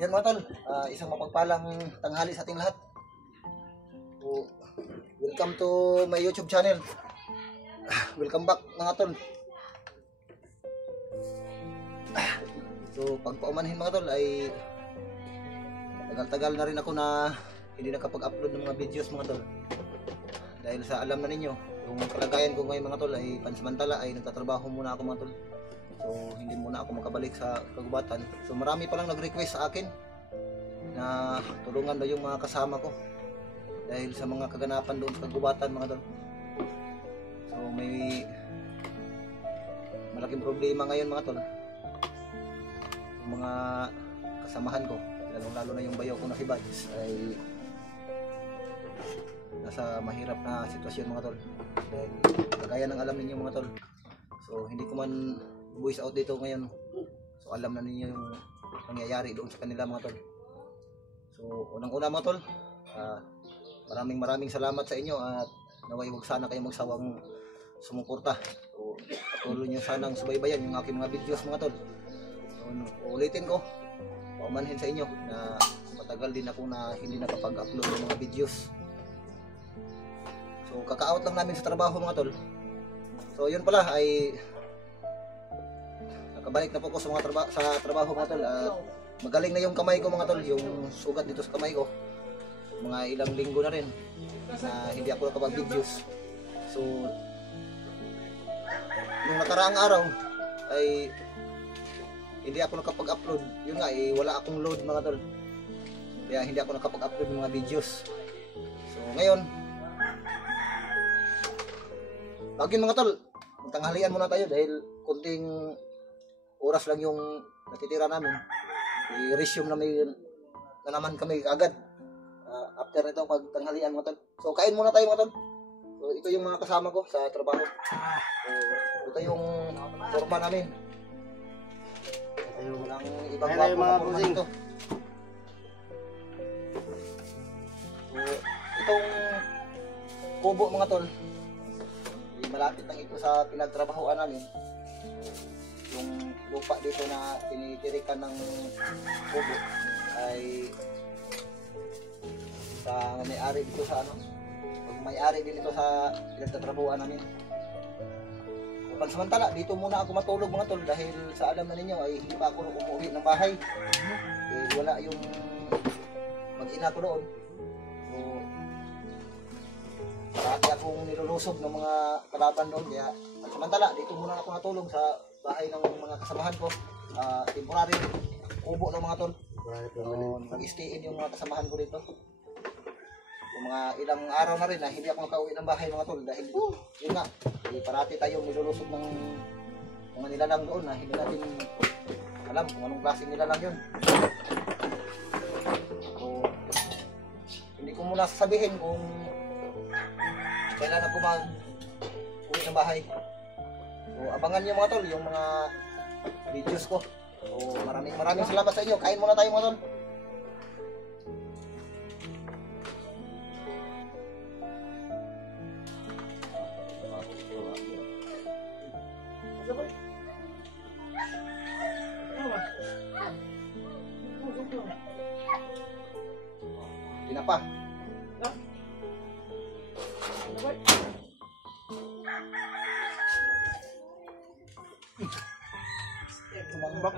Yan mga tol, isang mapagpalang tanghali sa ating lahat. So, welcome to my YouTube channel. Welcome back mga tol. So pagpaumanhin mga tol ay tagal-tagal na rin ako na hindi nakapag-upload ng mga videos mga tol. Dahil sa alam na ninyo, yung kalagayan ko ngayon mga tol ay pansamantala ay nagtatrabaho muna ako mga tol. So hindi muna ako makabalik sa kagubatan. So marami pa lang nag-request sa akin na tulungan daw yung mga kasama ko dahil sa mga kaganapan doon sa kagubatan mga tol. So may malaking problema ngayon mga tol. Yung mga kasamahan ko, lalong-lalo na yung bayaw ko na si Bads ay nasa mahirap na sitwasyon mga tol. Dahil kagaya ng alam ninyo mga tol. So hindi ko man voice out dito ngayon. So alam na ninyo yung nangyayari doon sa kanila mga tol. So unang-una mga tol, maraming salamat sa inyo at naway wag sana kayo magsawang sumuporta. So patuloy nyo sanang subaybayan yung aking mga videos mga tol. So ulitin ko, paumanhin sa inyo na matagal din ako na hindi nakapag-upload ng mga videos. So kaka-out lang namin sa trabaho mga tol. So yun pala ay nakabalik na po ko sa mga trabaho mga tol. Magaling na yung kamay ko mga tol, yung sugat dito sa kamay ko. Mga ilang linggo na rin na hindi ako nakapag-videos. So nung nakaraang araw ay hindi ako nakapag-upload. Yun nga wala akong load mga tol. Kaya hindi ako nakapag-upload ng mga videos. So ngayon bagin mga tol, tanghalian muna tayo dahil kunting oras lang yung natitira namin. I-resume na naman kami agad after nito pagtanghalian mga tol. So kain muna tayo mga tol. So ito yung mga kasama ko sa trabaho. So ito yung forma namin. Ito yung ibang mga forma dito. So itong kubo mga tol, malapit lang ito sa pinagtrabahoan namin. Yung lupa dito na tinitirikan ng kubo ay sa may-ari dito sa may-ari din ito sa pinagtatrabahoan namin. So, pansamantala dito muna ako matulog mga tol dahil sa alam na ninyo ay hindi pa ako umuwi ng bahay. Wala yung mag-ina ko doon. So parati akong nilulusog ng mga kalaban doon, kaya samantala dito muna ako natulog sa bahay ng mga kasamahan ko. Temporary kubo ng mga tol. Nag-stay-in yung mga kasamahan ko dito. Yung mga ilang araw na rin na hindi ako nakauwi ng bahay mga tol dahil yun nga, parati tayong nilulusog ng mga nilalang doon na hindi natin alam kung anong klaseng nilalang yun. So hindi ko muna sasabihin kung kailan ako mag-uwi ng bahay. So abangan nyo mga tol yung mga videos ko. So maraming salamat sa inyo. Kain muna tayo mga tol. Tinapa. Tumambak.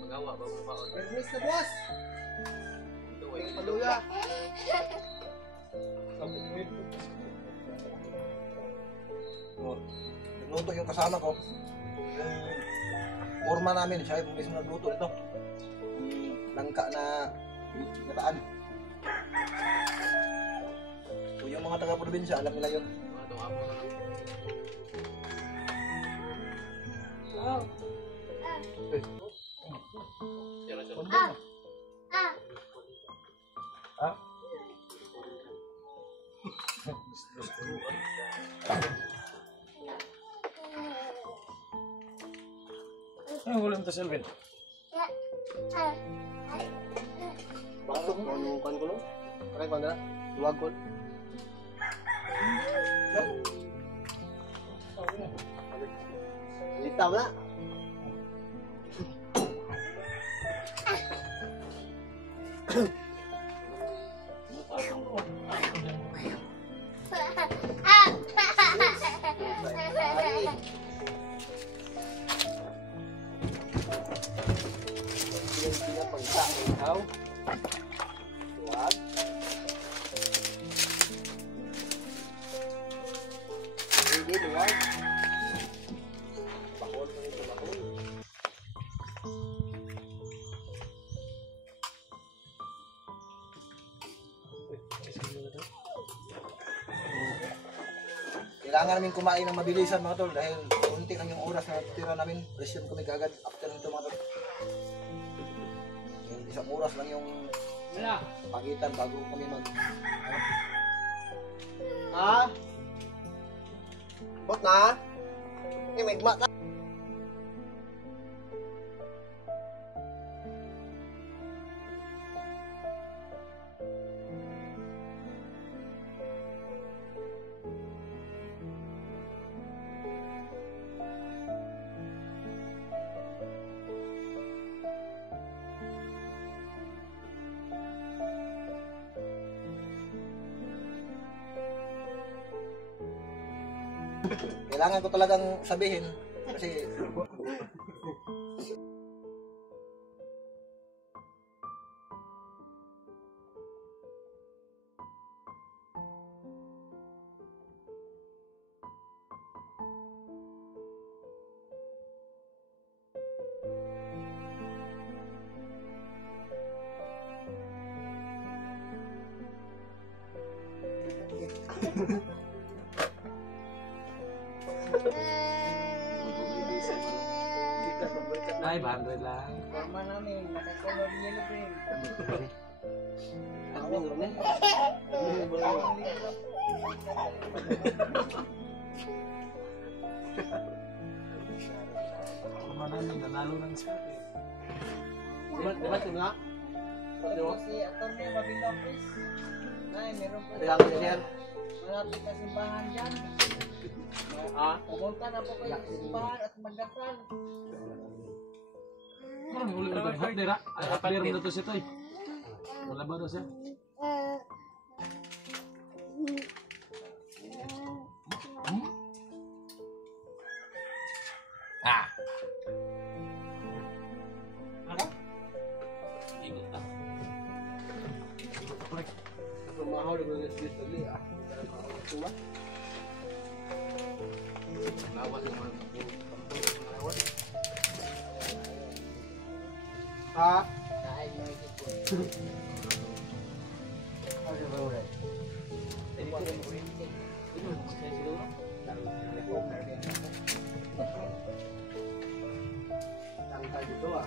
Magawa ba mo ba? Permis na boss. Paluya. Nagluto yung kasama ko. Yung forma namin, siya yung mismo nagluto ito. Langka na nataan. So yung mga taga-probinsya, alam nila yun. Wow. Ay, ulam to Selvin. Bakit ko yung kan ko no? Pakai ko na. Luwag ko. Litaw na. Pinapagsainaw. Luwag. Hindi, luwag. Bakol pa rin sa bakol. Kailangan namin kumain ng mabilisan mga tol dahil konti lang yung oras na tira namin. Resume kami kagad after nito mga tol. Yung isang oras lang yung pagitan bago kami mag... Ha? Bot na? Eh, may gmat na. Kailangan ko talagang sabihin kasi Ay, 100 lang. Tama namin, nakakulog yellow cream. Ano nga na? Tama namin, nanalo ng spot eh. Diba ito nga? Si Atty. Mabing Lopez. Nay, meron po Kaya ko share. malapit na simbahan dyan. Ah? Pumunta na po kayo sa simbahan at magdasal. Parang ulit na hot dira. Ay, hot dira mo na to siya to eh. Wala ba daw siya? Ah! Ikot na. Tumahaw na ko split ulit ah. Tuwa? Lawas yung mga lawas. Ha? Dahil may ipon. Ano ba ulit? Tangkal dito ah.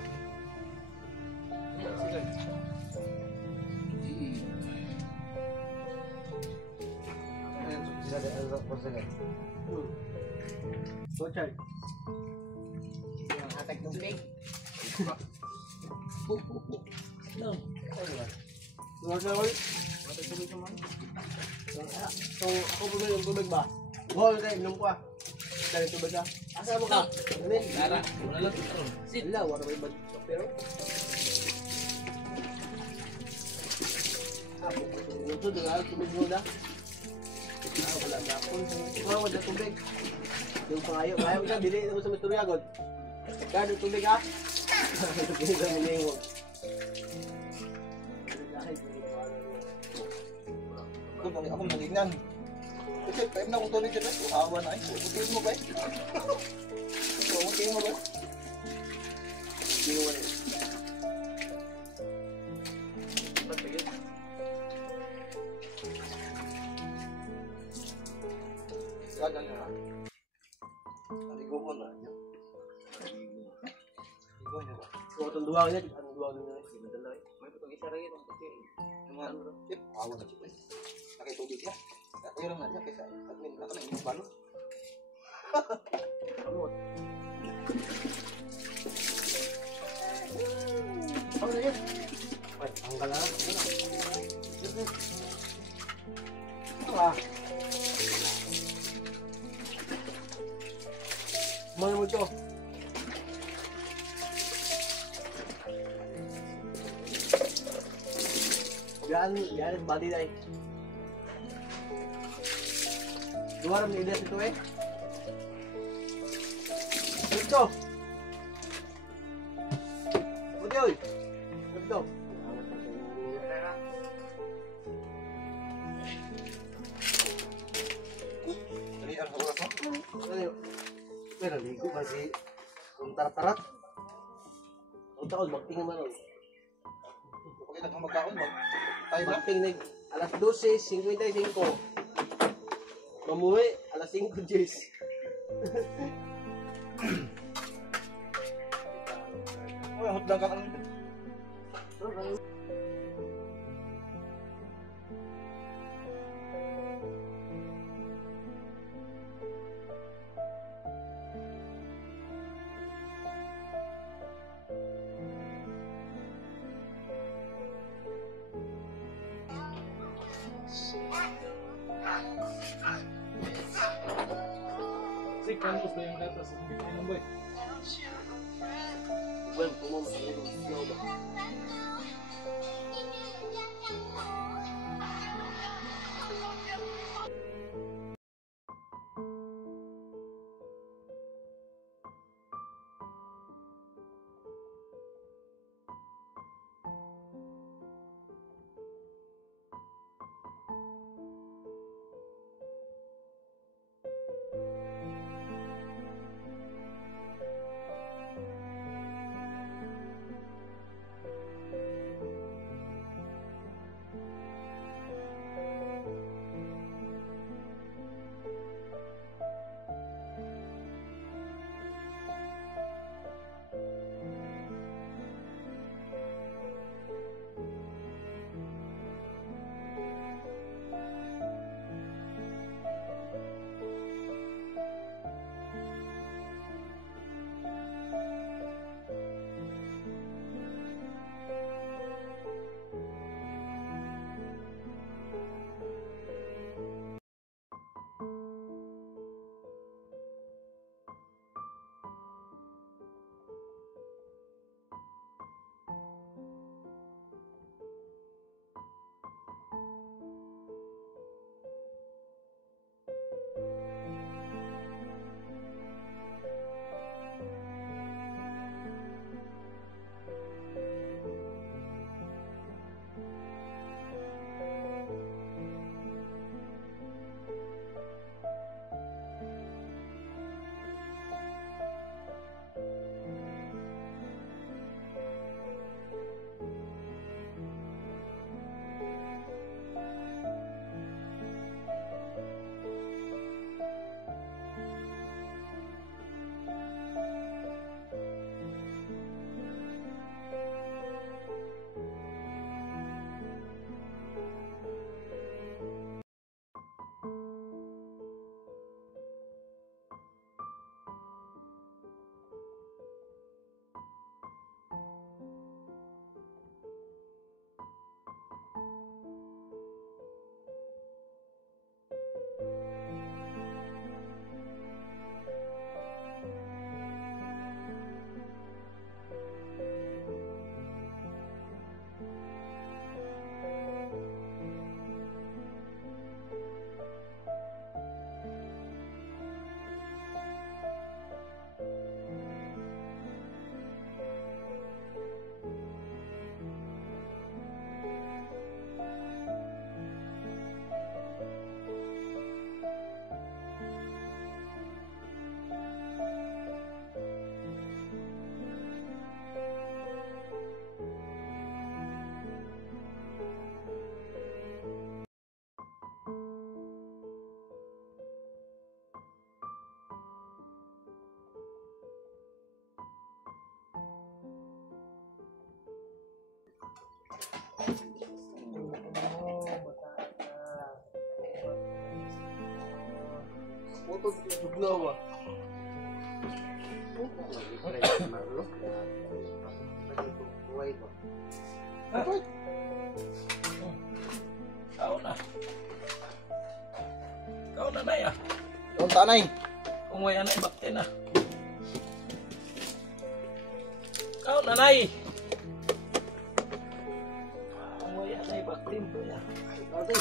So, Chard. Yung hatag ng pig. Luwag na ulit. So, ako ba yung tubig ba? Ball tayo, inom ko ah. Dali tubig ah. Asa mo ka? Amin. Lara, wala lang ito. Sila, wala may bag. Pero, ito, doon tubig mo na. Wala na ako. Wala tubig. Yung pangayo. Kaya mo siya, dili mo sa Misturyagon. Kaya tubig ah. Dili ka miningog. ako malignan. Kasi pwede na akong tuloy dyan eh. Awa na eh. Utiin mo ba eh? Utiin mo ba? Hindi mo rin. Ganda nyo ha. Naligo ko na. Naligo nyo ba? So, itong duwag niya, anong duwag niya? Hindi na lang. May pag-isa rin ang pagkain. Yung mga chip, awa na chip eh. Nakitubig niya. Tayo lang na siya kaysa admin na ka na inyong balon. Ano na yun? Ay, tanggal na. Ah. Mana mo ito? Yan, body na eh. Luar ang ilas ito eh. Ito! Buti oy! Ito! Dali ang oras mo. Ano yun? Pero ligo kasi kung tarat-tarat. Ang taon, magtingin man nun. Okay lang kung magkaon mo. Tayo lang. Magtingin alas 12:55. Mamuwi, alas 5:10. Uy, hotdog ka lang. Si Carlos ba yung gatas? Ang bigay ng boy. Well, kung mo masalit, ikaw ba? Putol, bugnaw ba? Buhay ba? Kau na. Kau na na ya. Doon tanay. Umuwi na bakte na. Kau na nay. Umuwi na bakte mo ya. Ate,